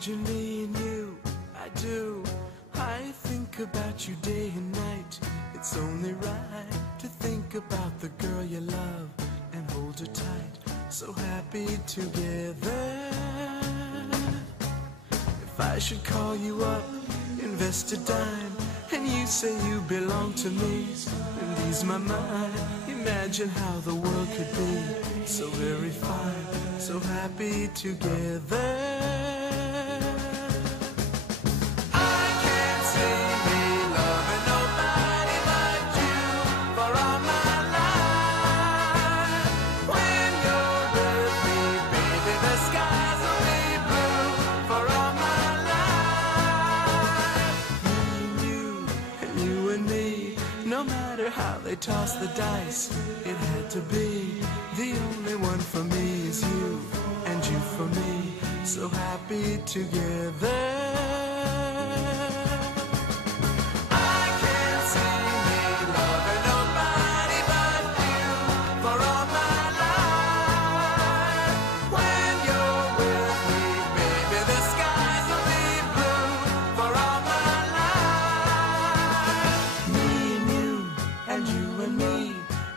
Imagine me and you, I do. I think about you day and night. It's only right to think about the girl you love and hold her tight. So happy together. If I should call you up, invest a dime, and you say you belong to me and ease my mind, imagine how the world could be so very fine, so happy together. I can't see me loving nobody but you for all my life. When you're with me, baby, the skies will be blue for all my life. And you and me, no matter how they toss the dice, it had to be. The only one for me is you, and you for me, so happy together. I can't see me loving nobody but you for all my life. When you're with me, baby, the skies will be blue for all my life. Me and you, and you and me,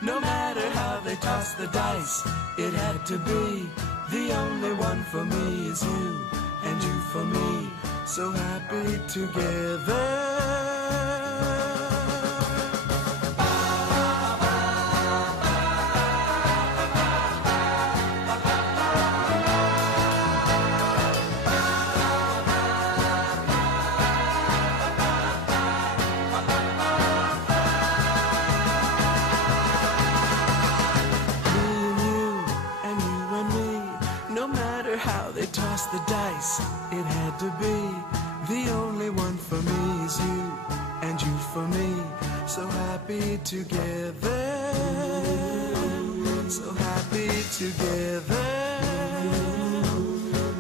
no matter how they toss the dice, it had to be. The only one for me is you, and you for me, so happy together. No matter how they toss the dice, it had to be. The only one for me is you, and you for me, so happy together. So happy together.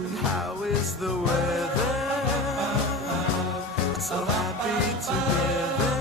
And how is the weather? So happy together.